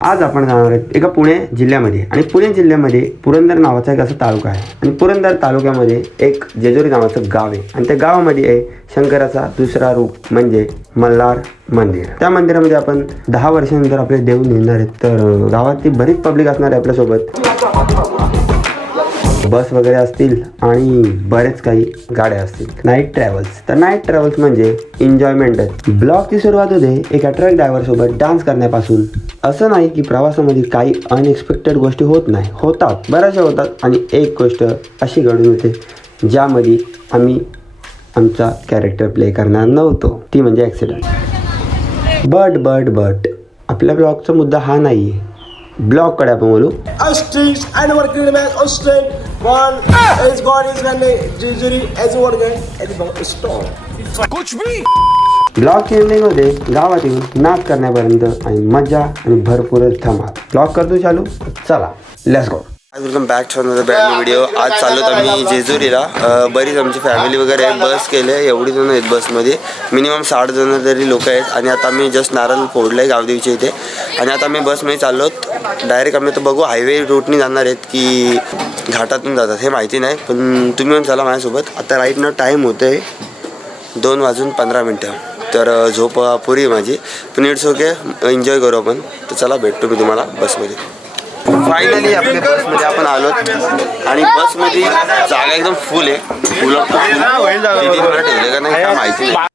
आज आपण जाणार आहेत एका पुणे जिल्ह्यामध्ये आणि पुणे जिल्ह्यामध्ये पुरंदर नावाचा एक असा तालुका आहे आणि पुरंदर तालुक्यामध्ये एक जेजुरी नावाचं गाव आहे आणि त्या गावामध्ये आहे शंकराचा दुसरा रूप म्हणजे मल्हार मंदिर. त्या मंदिरामध्ये आपण 10 वर्षानंतर आपले देव नेणार आहेत. तर गावातली बरीच पब्लिक असणार आहे आपल्यासोबत. बस वगैरे असतील आणि बरेच काही गाड्या असतील. Night travels. तर नाईट ट्रॅव्हल्स म्हणजे एन्जॉयमेंट आहे. ब्लॉगची सुरुवात होते एका ट्रक ड्रायव्हर सोबत डान्स करण्यापासून. असं नाही की प्रवासामध्ये काही अनएक्सपेक्टेड गोष्टी होत नाही, होतात, बऱ्याचशा होतात. आणि एक गोष्ट अशी घडून येते ज्यामध्ये आम्ही आमचा कॅरेक्टर प्ले करणार नव्हतो, ती म्हणजे ॲक्सिडेंट. बट आपल्या ब्लॉगचा मुद्दा हा नाही आहे. ब्लॉगकडे आपण बोलू. ब्लॉग एंडिंग होते गावात येऊन नाच करण्यापर्यंत आणि मजा आणि भरपूरच धमाल. ब्लॉग करतो चालू. चला let's go. Welcome back to another brand new video. आज चाललो आम्ही जेजुरीला. बरीच आमची फॅमिली वगैरे आहे. बस केले, एवढी जण आहेत बसमध्ये. मिनिमम 60 जण तरी लोक आहेत. आणि आता आम्ही जस्ट नारळ फोडलं आहे गावदेवीच्या इथे आणि आता आम्ही बसमध्ये चाललो. डायरेक्ट आम्ही तर बघू हायवे रूटनी जाणार आहेत की घाटातून जातात हे माहिती नाही, पण तुम्ही पण चला माझ्यासोबत. आता राईट नाव टाईम होतं आहे 2:15. तर झोप पुरी माझी, पण इट्स ओके, एन्जॉय करू आपण. तर चला भेटतो मी तुम्हाला बसमध्ये. फायनली आपल्या बसमध्ये आपण आलो आणि बसमध्ये जागा एकदम फुल आहे. फुल ठेवले का नाही का माहिती नाही.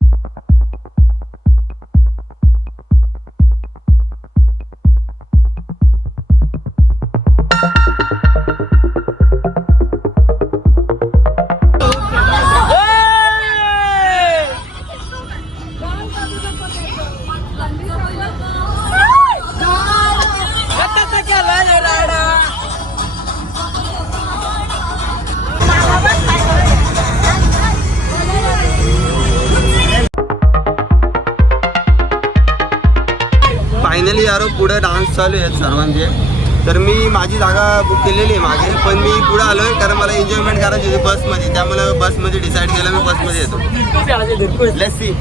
फायनली यारो पुढे डान्स चालू आहे सर्वांचे. तर मी माझी जागा बुक केलेली आहे मागे, पण मी पुढे आलो आहे कारण मला एन्जॉयमेंट करायची होती बसमध्ये. त्यामुळे बसमध्ये डिसाईड केलं मी बसमध्ये येतो. Let's see.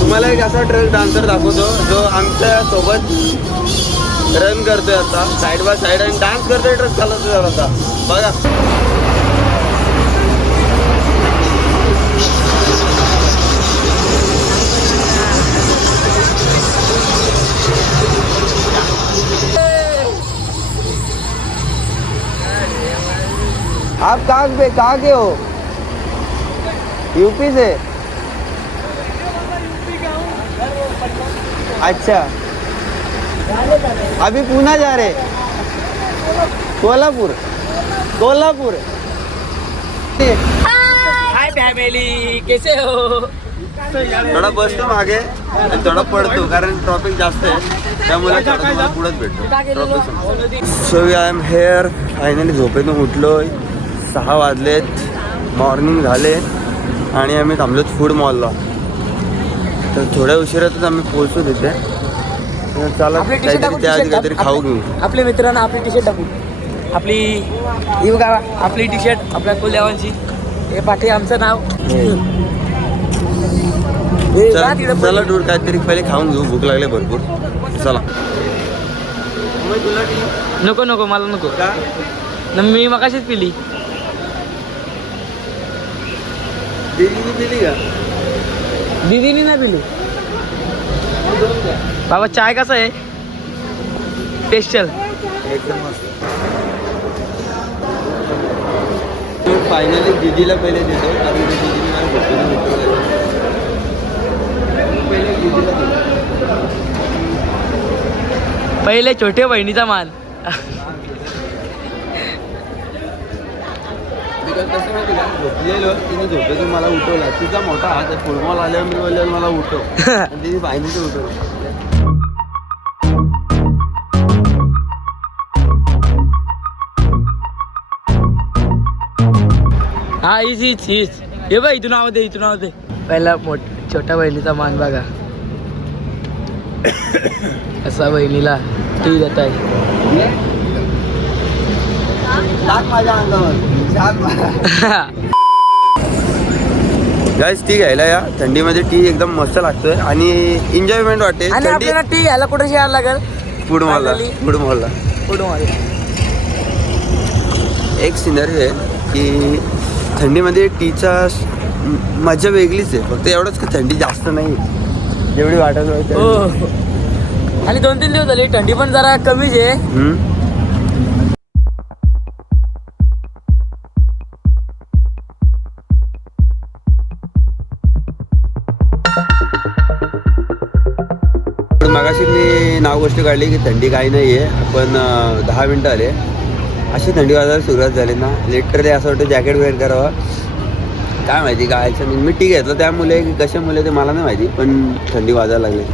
तुम्हाला एक असा ट्रक डान्सर दाखवतो जो आमच्या सोबत रन करतोय आता साईड बाय साईड आणि डान्स करतोय. ट्रक चालवतोय आता बघा. आप कहाँ के हो? यूपी से. अच्छा, अभी पूना जा रहे. कोल्हापुर. हाय फॅमिली, कैसे हो? थोडा बसतो मागे आणि थोडा पडतो कारण ट्रॉफिक जास्त आहे, त्यामुळे पुढेच भेटतो. So I am here. Finally झोपेतून उठलोय. 6 वाजलेत, मॉर्निंग झाले आणि आम्ही थांबलोत फूड मॉलला. तर थोड्या उशिरातच आम्ही पोहोचतो तिथे. चला काहीतरी खाऊ घेऊ. आपल्या मित्रांना आपली टी शर्ट टाकू. आपली बघा, आपली टी शर्ट आपल्या कुलदेवांची. हे पाठी आमचं नाव. चला डूर काहीतरी पहिले खाऊन घेऊ, भूक लागले भरपूर. चला. नको मला नको का. मी मगाशीच पिली. दिली का? दीदीनी नाही पिली. बाबा चाय कसा आहे? स्पेशल. एकदम मस्त. फायनली दीदीला पहिले देतो कारण दीदीने पहिले दीदीला देतो. पहिले छोट्या बहिणीचा मान. कसं माहिती का, झोपलेलो तिने झोपेतून मला उठवला. तिचा मोठा हात आहे. फुटबॉल आल्यावर मी बोलल्यावर मला उठव आणि तिने बाईनीच उठवलं. हा हीच हे बाई इथून नाव दे. पहिला छोट्या बहिणीचा मान बघा. असा बहिणीला ती देत आहे. टाक माझ्या अंगावर. गाईस टी घ्यायला या. थंडीमध्ये टी एकदम मस्त लागतोय आणि एन्जॉयमेंट वाटते. आणि थंडी आपल्याला टी यायला कुठे यायला लागेल? फूड मॉलला. फूड मॉलला एक सिनरी आहे की थंडीमध्ये टीचा मजा वेगळीच आहे. फक्त एवढंच की थंडी जास्त नाही जेवढी वाटत होती. आणि 2-3 दिवस झाली थंडी पण जरा कमीच आहे. मगाशी मी नाव गोष्ट काढली की थंडी काही नाही आहे. पण 10 मिनटं आले अशी थंडी वाजायला सुरुवात झाली ना, लिटरली असं वाटतं जॅकेट वेअर करावं. काय माहिती कायचं मी टी घेतलं त्यामुळे की कशामुळे ते मला नाही माहिती, पण थंडी वाजायला लागली.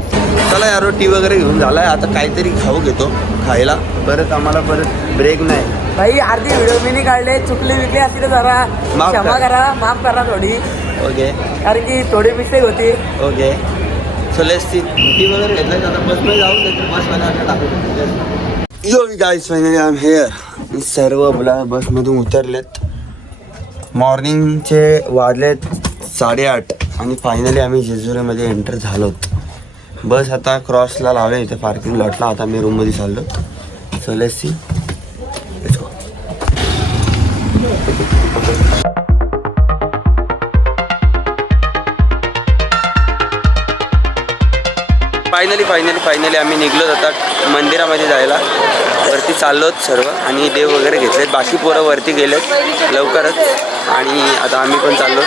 चला यार टी वगैरे घेऊन झालाय, आता काहीतरी खाऊ घेतो खायला. परत आम्हाला परत ब्रेक नाही भाई. अर्धी व्हिडिओ मी नाही काढले, चुकले विकले असतील तर जरा क्षमा करा, माफ करा थोडी. ओके, कारण की थोडी मिस्टेक होती. Okay. So let's see. Tea वगैरे घेतलं आता बसमध्ये जाऊन त्याच्या बसमध्ये टाकू. Yo guys finally I am here. सर्व मुला बसमधून उतरलेत. मॉर्निंगचे वाजलेत 8:30 आणि फायनली आम्ही जेजुरीमध्ये एंटर झालोत. बस आता क्रॉसला लावले इथे पार्किंग लॉटला. आता मी रूममध्ये चाललो. So let's C. फायनली आम्ही निघलो आता मंदिरामध्ये जायला. वरती चाललोत सर्व आणि देव वगैरे घेतलेत. बाकी पोरं वरती गेलेत लवकरच आणि आता आम्ही पण चाललो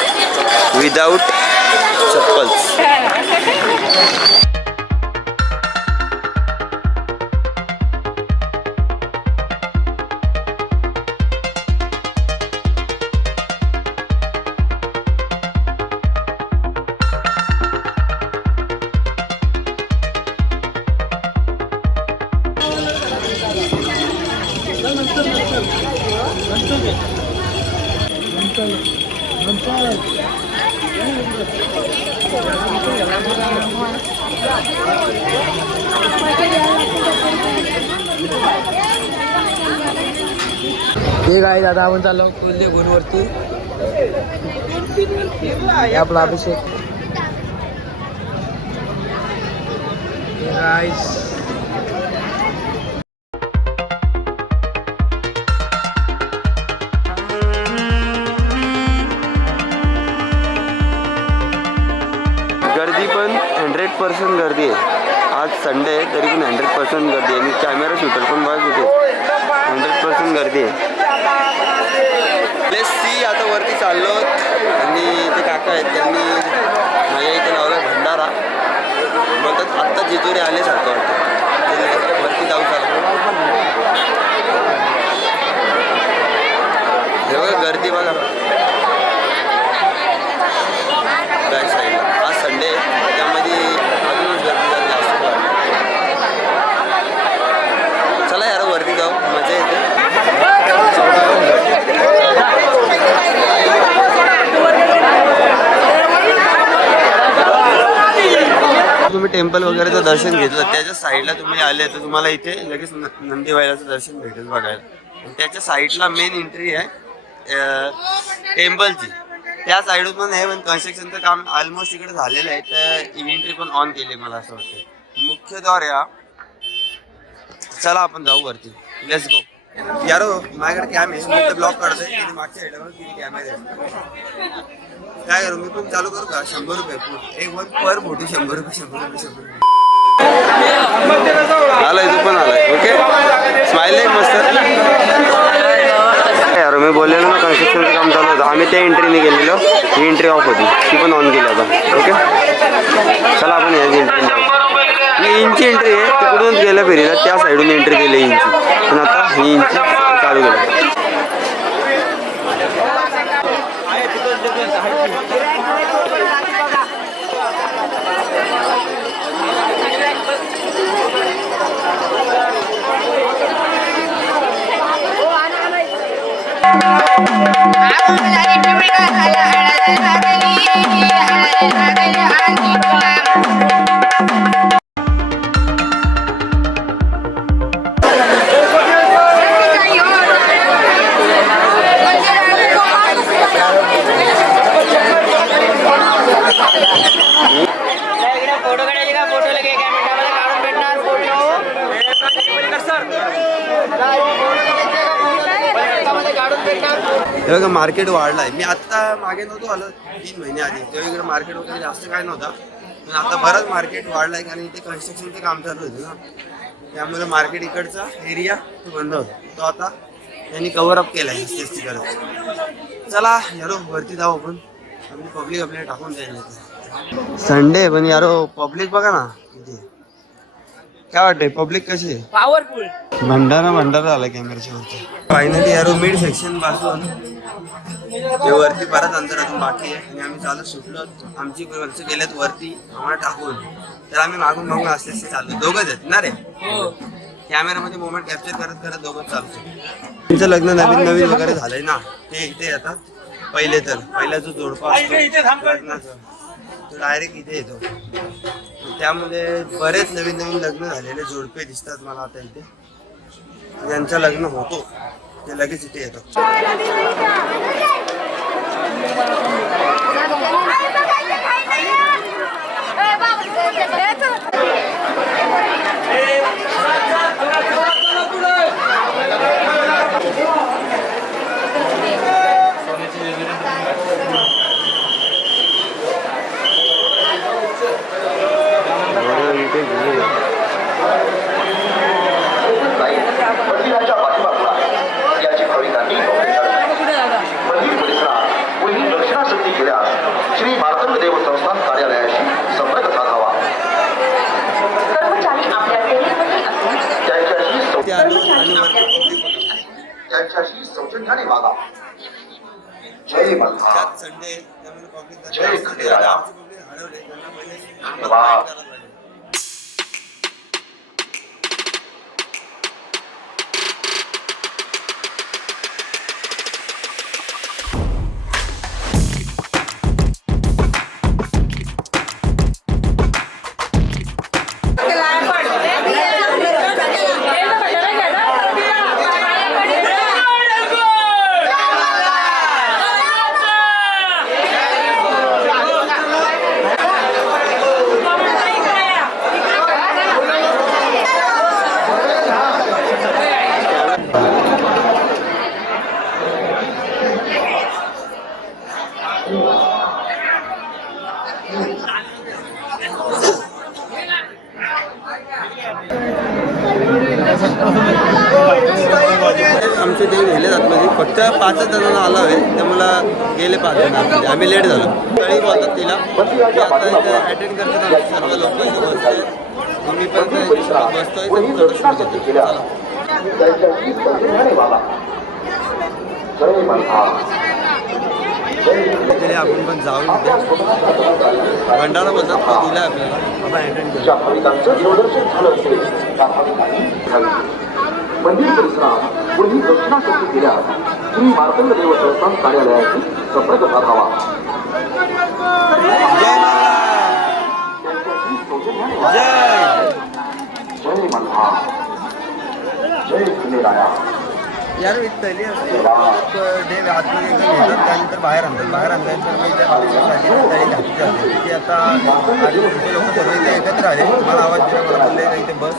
विदाऊट चप्पल्स. हे काय दादा आपण चाललो कुलदेववरती. आपला अभिषेक. गर्दी पण 100% गर्दी आहे. आज संडे आहे तरी पण 100% गर्दी आहे. आणि कॅमेरा शूटर पण बघ तिथे 100% गर्दी आहे. Place see. आता वरती चाललो आणि ते काका आहेत त्यांनी माझ्या इथे लावला भंडारा. बोलतात आत्ता जेजुरी आल्यासारखं वाटतं. वरती जाऊ चालतो. हे बघा गर्दी बघा बॅक साईडला. आज संडे त्यामध्ये अजूनच गर्दी जास्त वाटते. चला यार वरती जाऊ, मजा येते. तुम्ही टेम्पल वगैरेचं दर्शन घेतलं त्याच्या साईडला तुम्ही आले तर तुम्हाला इथे लगेच नंदी बैलाचं दर्शन भेटेल बघायला. त्याच्या साईडला मेन एंट्री आहे टेम्पलची. त्या साईडून पण आहे, पण कन्स्ट्रक्शनचं काम ऑलमोस्ट इकडे झालेलं आहे. तर एंट्री पण ऑन केली मला असं वाटतं. मुख्य द्वार या. चला आपण जाऊ वरती. Let's go. यारो माझ्याकडे कॅमेरा मी तर ब्लॉक काढतोय. किती मागच्या साईडवर किती कॅमेरे आहेत. काय करू मी पण चालू करू का? 100 रुपये एक वन पर फोटो 100 रुपये. आलाय तू पण आलाय. ओके स्माइल आहे मस्त यार. मी बोललेलो ना कन्स्ट्रक्शनचं काम चालू होतं. आम्ही त्या एंट्रीने गेलेलो. ही एंट्री ऑफ होती ती पण ऑन केली आता. ओके चला आपण याची एंट्री जाऊ. ही इंची एंट्री आहे तिकडूनच गेलं फेरीला त्या साईडून एंट्री केली इंची. पण आता ही इंची चालू केली. हे बघा मार्केट वाढलं आहे. मी आत्ता मागे नव्हतो आलो 3 महिने आधी, तेव्हा इकडे मार्केट वगैरे जास्त काय नव्हता, पण आता बरंच मार्केट वाढलं आहे कारण इथे कन्स्ट्रक्शनचे काम चालू होते ना, त्यामुळे मार्केट इकडचा एरिया तो बंद होता, तो आता त्यांनी कव्हर अप केला आहे एस करत. चला यारो वरती जाऊ आपण, आपली पब्लिक आपल्याला टाकून जाईल. संडे पण यारो पब्लिक बघा ना इथे, काय वाटतंय पब्लिक कशी आहे? पॉवरफुल भंडारा आला कॅमेऱ्याच्या वरती. फायनली यारो मिड सेक्शन पासून ते वरती परत अंतर अजून बाकी आहे आणि आम्ही चालू सुटलो. आमची वरचं गेल्यात वरती आम्हाला टाकून, तर आम्ही मागून मागून असते चाललो. दोघंच आहेत ना रे, कॅमेरामध्ये मोमेंट कॅप्चर करत करत दोघंच चालतो. त्यांचं लग्न नवीन नवीन वगैरे झालंय ना, ते इथे येतात. पहिला जो जोडपा असतो लग्नाचा तो डायरेक्ट इथे येतो, त्यामुळे बरेच नवीन नवीन लग्न झालेले जोडपे दिसतात मला आता इथे. ज्यांचं लग्न होतो ते लगेच इथे येतात. श्री मार्तंड देव संस्थान कार्यालयाशी संपर्क साधावा. कर्मचारी आपल्या सेवेमध्ये असून त्यांच्याशी सौजन्याने वागा. जय मल्हार. जय खंडेराया. धन्यवाद. आमचे ते गेले जात म्हणजे फक्त 5 जणांना आला आहे, त्यामुळे गेले 5 जण. आम्ही लेट झालो. तरी बोलतात तिला की आता इथे अटेंड करतात आमचे सर्व लोक इथे बसतोय, मी पण बसतोय थोडं सुरू घेतो. चला आपण पण जाऊन भंडारा बोलतात तो दिला आपल्याला, आपण अटेंड करू. मंदिर परिसरात कोणी दक्षिणाशक्ती केल्यास श्री मार्तंड देव संस्थान कार्यालयाशी संपर्क साधावा. जय मल्हार. जय खंडेराया. यार तली डे आतमध्ये एकदम घेतात, त्यानंतर बाहेर आणल्यानंतर मी त्या तळी घातली जाते. ती आता आजूबाजूचे लोक सर्व इथे एकत्र आले, मला आवाज दिला, मला बोलले का इथे बस,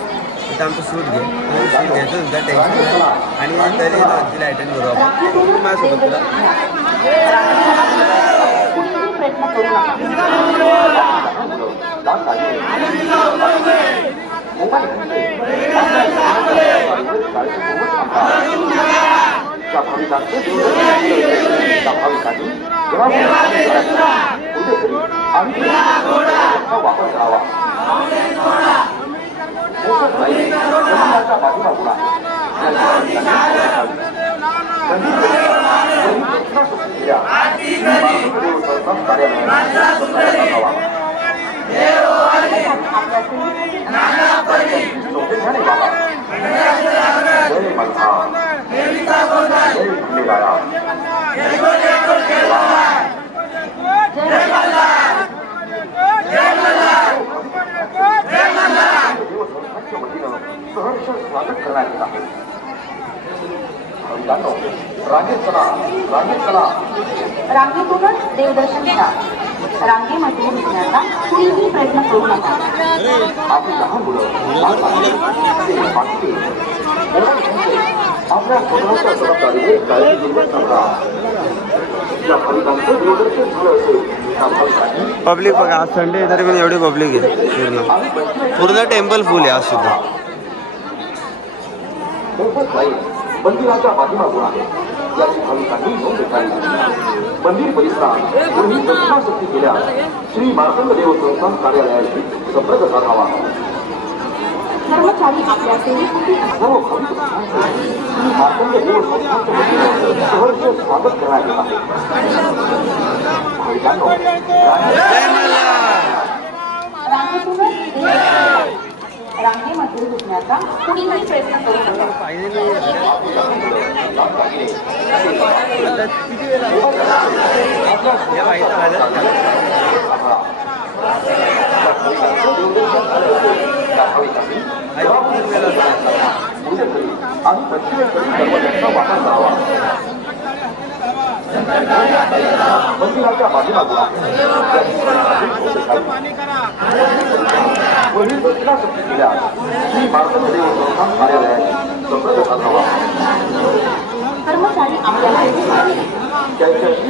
इथं आमचं शूट घ्यायचं होतं, टेन्शन आणि तरी तिला अटेंड करू आपण माझ्यासोबत तुला. वापर करावा. स्वागत करण्यात येत आहे. रांगेतूनच देवदर्शन घ्या. रांगेमध्ये बसण्याचा कुणीही प्रयत्न करू नका. आपली लहान मुलं आपल्या स्वतःच्या जबाबदारीने काळजीपूर्वक थांबा. या भाविकांचं देवदर्शन झालं असेल त्या भाविकांनी पब्लिक बघा, आज संडे आहे तरी पण एवढी पब्लिक आहे. पूर्ण टेम्पल फुल आहे आज सुद्धा. मोफत लाईन मंदिराच्या पाठीमागून आहे, याची भाविकांनी नोंद घेतली. मंदिर परिसरात कोणी दक्षिणाशक्ती केल्यास श्री मार्तंड देव संस्थान कार्यालयाशी संपर्क साधावा. कर्मचारी आपल्या सेवेसाठी सर्व भाविक श्री मार्तंड देव संस्थानच्या वतीने सहर्ष स्वागत करण्यात येत आहे. भाविकांनो, रांगेमध्ये घुसण्याचा कुणीही प्रयत्न करू नका. आणि पश्चिमेकडील दरवाजाचा वापर करावा. मंदिराच्या पाठीमागून वरील दक्षिणाशक्ती केल्यास श्री मार्तंड देव संस्थान कार्यालयाशी संपर्क साधावा. कर्मचारी आपल्या सेवेसाठी त्यांच्याशी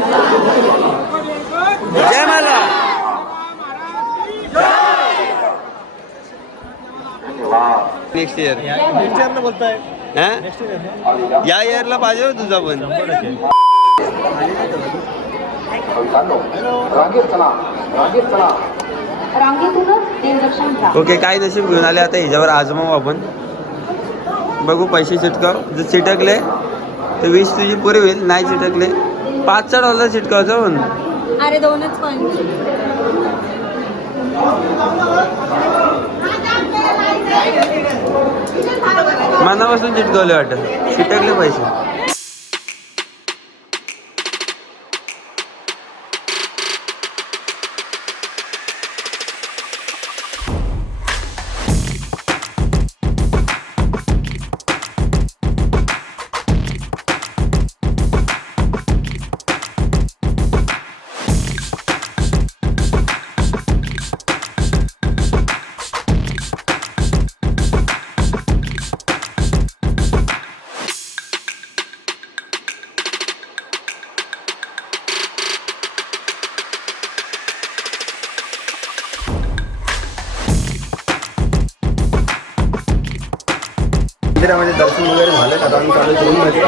जय मला. धन्यवाद. नेक्स्ट इयर या इयरला पाहिजे हो तुझा पण. भाविकांनो, रांगेत चला, रांगेत चला. रांगेतूनच देवदर्शन घ्या. ओके, काय नशीब घेऊन आले आता ह्याच्यावर आजमावू आपण. बघू पैसे चिटकाव. जर चिटकले तर 20 तुझी पुरे होईल, नाही चिटकले $5 चिटकावचं पण. अरे 2च पण. मनापासून चिटकवले वाटत, चिटकले पैसे. मंदिरामध्ये दर्शन वगैरे झालं. आता आम्ही चालू रूममध्ये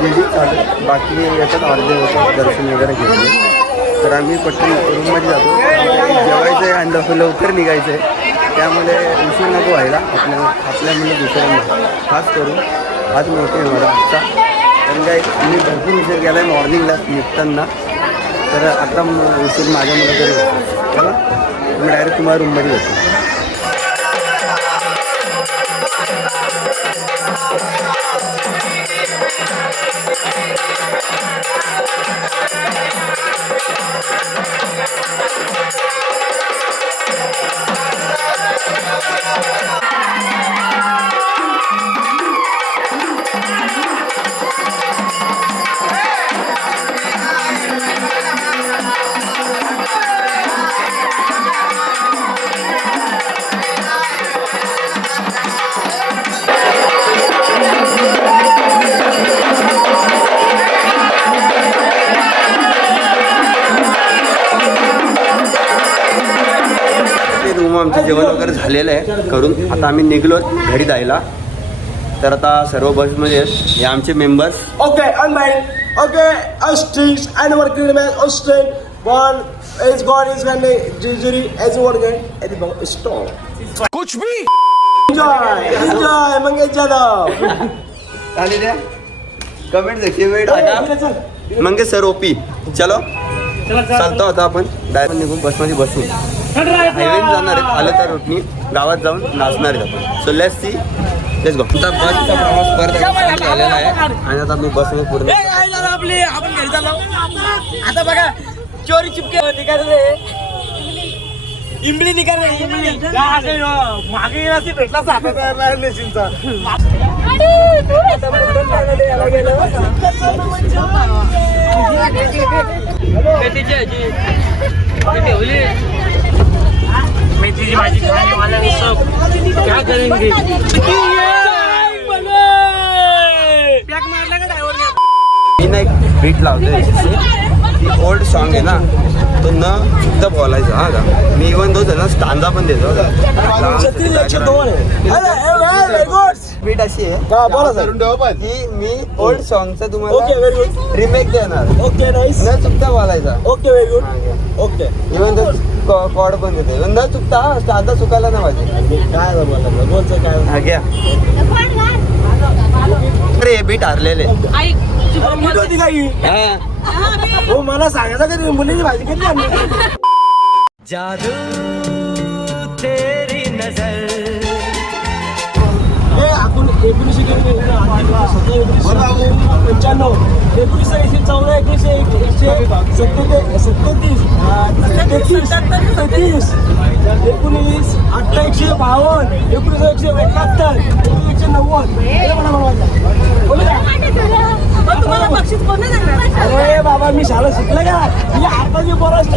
विजिट चालू. बाकी याच्यात अर्धे होतं दर्शन वगैरे घेतले. तर आम्ही पटकन रूममध्ये जातो. जेवायचं आहे आणि तसं लवकर निघायचं आहे, त्यामुळे उशीर नको व्हायला आपल्यामुळे दुसऱ्यांना. खास करून आज मोठे आहे मला आजचा, कारण काय मी भरपूर उशीर केला आहे मॉर्निंगला निघताना. तर आता उशीर माझ्यामुळे तरी चला मी डायरेक्ट तुम्हाला रूममध्ये जातो. आमचं जेवण वगैरे झालेलं आहे करून. आता आम्ही निघलो घरी जायला. तर आता सर्व बसमध्ये आहेत हे आमचे members. Okay, unmarried. Okay, us things, I never killed a man, us thing. One is God is when they jury as one again, and the is strong. कुछ भी enjoy, मंगे ज्यादा. आले द्या कमेंट सेक्शन वेट मंगे sir OP. चलो चालतो आता आपण डायरेक्ट निघून बसमध्ये बसू. हायवेने जाणार आहेत, आलं तर रोटनी गावात जाऊन नाचणार आहेत आपण. So let's C, let's go. आता बसचा प्रवास परत चालू झालेला आहे आणि आता मी बसमध्ये पूर्ण आपले आपण घरी चाललो. आता बघा चोरी चिपके निघाले, इमली निघाले. मागे अशी भेटला लेशींचा. मेथीची भाजी खाने वाले सब क्या करेंगे. ना एक बीट लावतोय ती ओल्ड सॉन्ग आहे ना तो न चुकता बोलायचं हा का मी इव्हन तो ना स्टांजा पण देतो बीट अशी आहे की मी ओल्ड सॉन्गचा तुम्हाला रिमेक देणार ओके नाईस न चुकता बोलायचा okay very good okay even तो कॉर्ड पण देते न चुकता स्टांजा चुकायला नाही पाहिजे काय बोलचं काय हा घ्या अरे हे बीट हारलेले हा हो मला सांगायचं का तुम्ही मुलीची भाजी कधी आणली जादू तेरी नजर हे आपण 1995 तुम्हाला बक्षीस कोण नाही देणार? अरे बाबा मी शाळा शिकलं का मी आता जे बोलायचं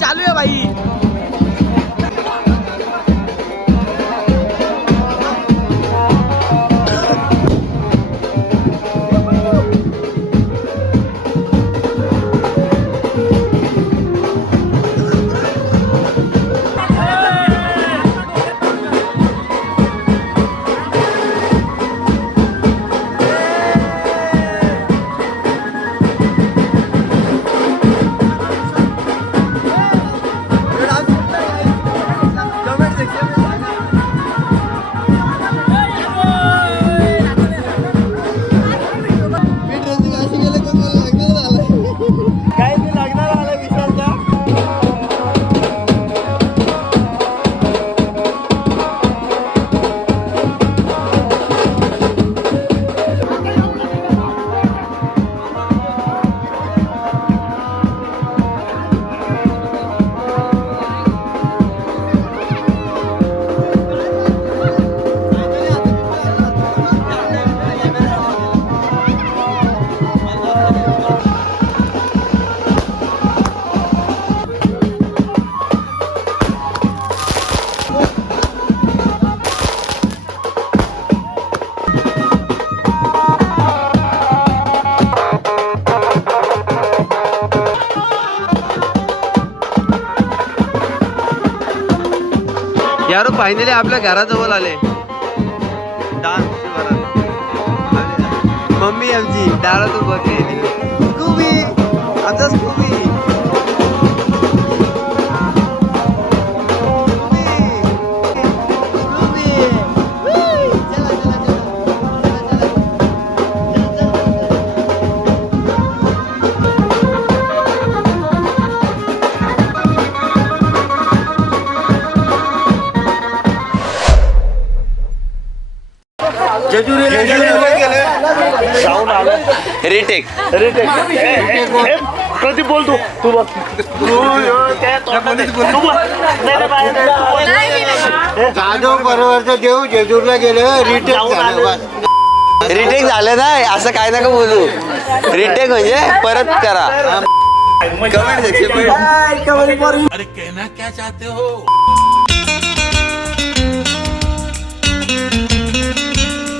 चालू आहे भाई. यारो फायनली आपल्या घराजवळ आले. डान्स मम्मी आमची दारातून बघते. स्कूबी आता स्कूबी रिटेक प्रदीप बोल तू बघ जाधव बरोबरचं देऊ जेजूरला गेलं रिटेक झालं नाही असं काय नका बोलू. रिटेक म्हणजे परत करा. कमेंट कमेंट अरे कहना क्या चाहते हो.